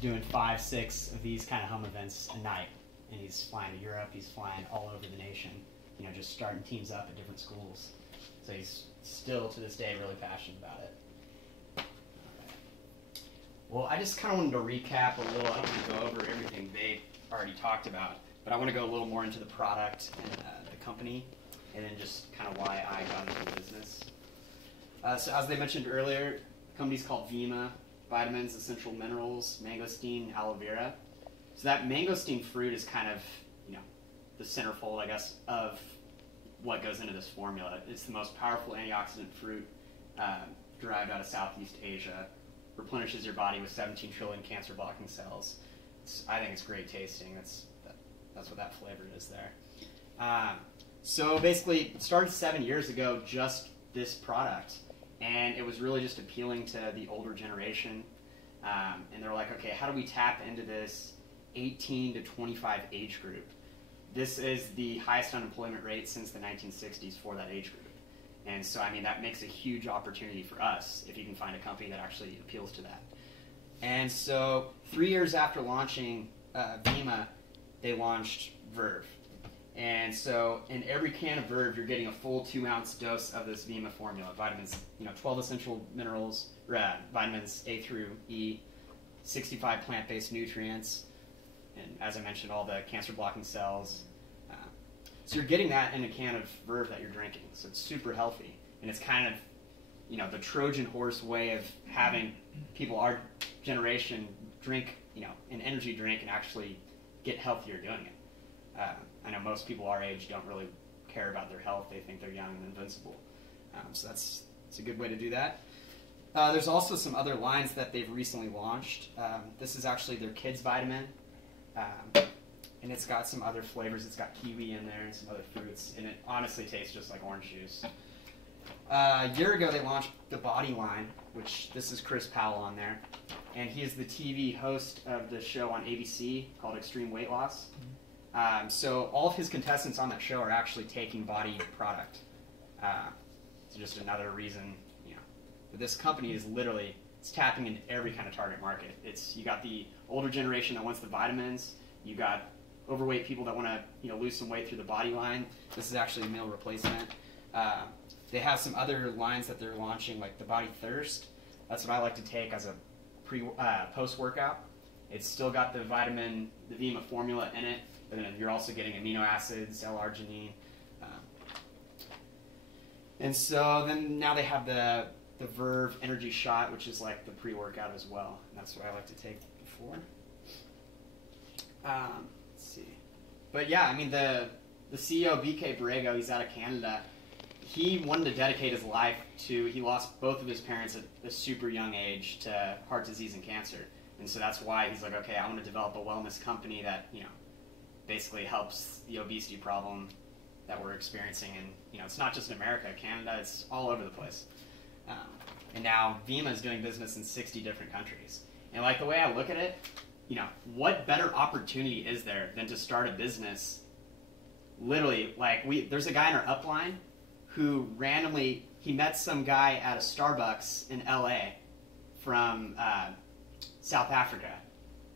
doing 5, 6 of these kind of home events a night. And he's flying to Europe, he's flying all over the nation, just starting teams up at different schools. So he's still, to this day, really passionate about it. Okay. Well, I just kind of wanted to recap a little. I don't want to go over everything they already talked about, but I want to go a little more into the product and the company, and then just kind of why I got into the business. So as they mentioned earlier, the company's called Vima, vitamins, essential minerals, mangosteen, aloe vera. So that mangosteen fruit is kind of, the centerfold, I guess, of what goes into this formula. It's the most powerful antioxidant fruit derived out of Southeast Asia. Replenishes your body with 17 trillion cancer-blocking cells. I think it's great tasting. That's what that flavor is there. So basically, it started 7 years ago, just this product. And it was really just appealing to the older generation. And they were like, okay, how do we tap into this 18 to 25 age group? This is the highest unemployment rate since the 1960s for that age group. And so, that makes a huge opportunity for us if you can find a company that actually appeals to that. And so 3 years after launching Vima, they launched Verve. And so in every can of Verve, you're getting a full 2-ounce dose of this Vima formula. Vitamins, 12 essential minerals, vitamins A through E, 65 plant-based nutrients, and as I mentioned, all the cancer-blocking cells. So you're getting that in a can of Verve that you're drinking. So it's super healthy. And it's kind of, the Trojan horse way of having people our generation drink, an energy drink and actually get healthier doing it. I know most people our age don't really care about their health. They think they're young and invincible. So it's a good way to do that. There's also some other lines that they've recently launched. This is actually their kids vitamin. And it's got some other flavors. It's got kiwi in there and some other fruits. And it honestly tastes just like orange juice. A year ago, they launched the Body line, which this is Chris Powell on there. And he is the TV host of the show on ABC called Extreme Weight Loss. So all of his contestants on that show are actually taking Body product. So just another reason, but this company is literally, it's tapping into every kind of target market. You got the older generation that wants the vitamins. You got overweight people that want to lose some weight through the Body line. This is actually a meal replacement. They have some other lines that they're launching, like the Body Thirst. That's what I like to take as a post-workout. It's still got the Vima formula in it, but then you're also getting amino acids, L-arginine. And so then now they have the Verve Energy Shot, which is like the pre-workout as well. And that's what I like to take before. Let's see. But yeah, the CEO, BK Borrego, he's out of Canada. He wanted to dedicate his life he lost both of his parents at a super young age to heart disease and cancer. And so that's why he's like, okay, I want to develop a wellness company that, basically helps the obesity problem that we're experiencing. And, it's not just in America, Canada, it's all over the place. And now Vima is doing business in 60 different countries. And like the way I look at it, what better opportunity is there than to start a business? Literally, there's a guy in our upline who randomly, he met some guy at a Starbucks in LA from South Africa.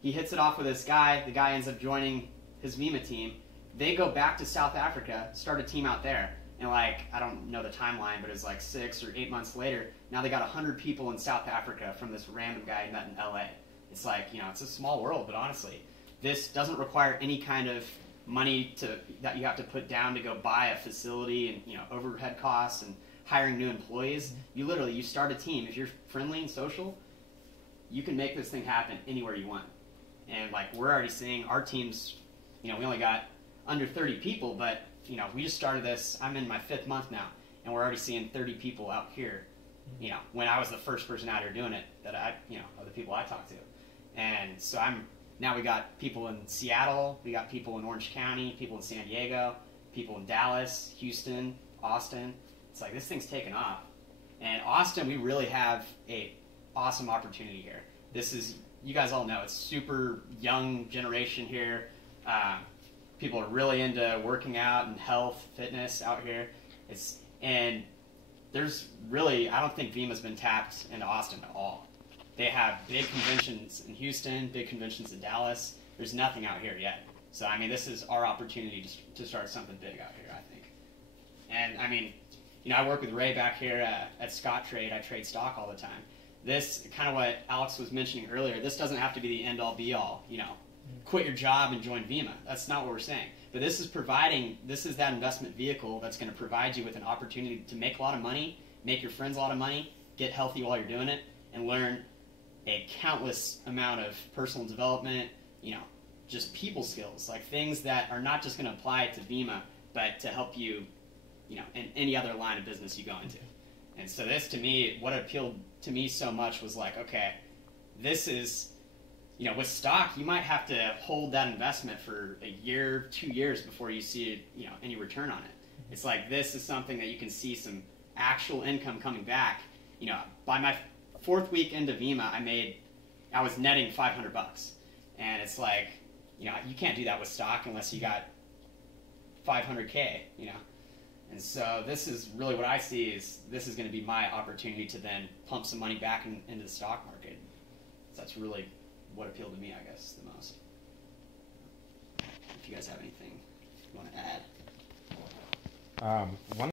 He hits it off with this guy. The guy ends up joining his Vima team. They go back to South Africa, start a team out there. And I don't know the timeline, but it's 6 or 8 months later, now they got 100 people in South Africa from this random guy he met in LA. It's it's a small world, but honestly, this doesn't require any kind of money that you have to put down to go buy a facility and overhead costs and hiring new employees. You start a team. If you're friendly and social, you can make this thing happen anywhere you want. And we're already seeing our teams, we only got under 30 people, but we just started this. I'm in my 5th month now, and we're already seeing 30 people out here. When I was the first person out here doing it, that of the people I talked to. And so now we got people in Seattle, we got people in Orange County, people in San Diego, people in Dallas, Houston, Austin. It's this thing's taken off. And Austin, we really have a awesome opportunity here. You guys all know, it's super young generation here. People are really into working out and health, fitness out here. I don't think Vima's been tapped into Austin at all. They have big conventions in Houston, big conventions in Dallas. There's nothing out here yet. So, I mean, this is our opportunity to start something big out here, I think. And, I mean, you know, I work with Ray back here at Scott Trade. I trade stock all the time. This, kind of what Alex was mentioning earlier, this doesn't have to be the end-all, be-all, you know, quit your job and join Vima. That's not what we're saying. But this is that investment vehicle that's going to provide you with an opportunity to make a lot of money, make your friends a lot of money, get healthy while you're doing it, and learn a countless amount of personal development, you know, just people skills, like things that are not just going to apply to Vima, but to help you, you know, in any other line of business you go into. And so this, to me, what appealed to me so much was like, okay, this is, you know, with stock, you might have to hold that investment for a year, 2 years before you see, you know, any return on it. It's like this is something that you can see some actual income coming back. You know, by my 4th week into Vima, I was netting $500, and it's like, you know, you can't do that with stock unless you got 500K, you know. And so this is really what I see is this is going to be my opportunity to then pump some money back into the stock market. So that's really what appealed to me, I guess, the most. If you guys have anything you want to add. One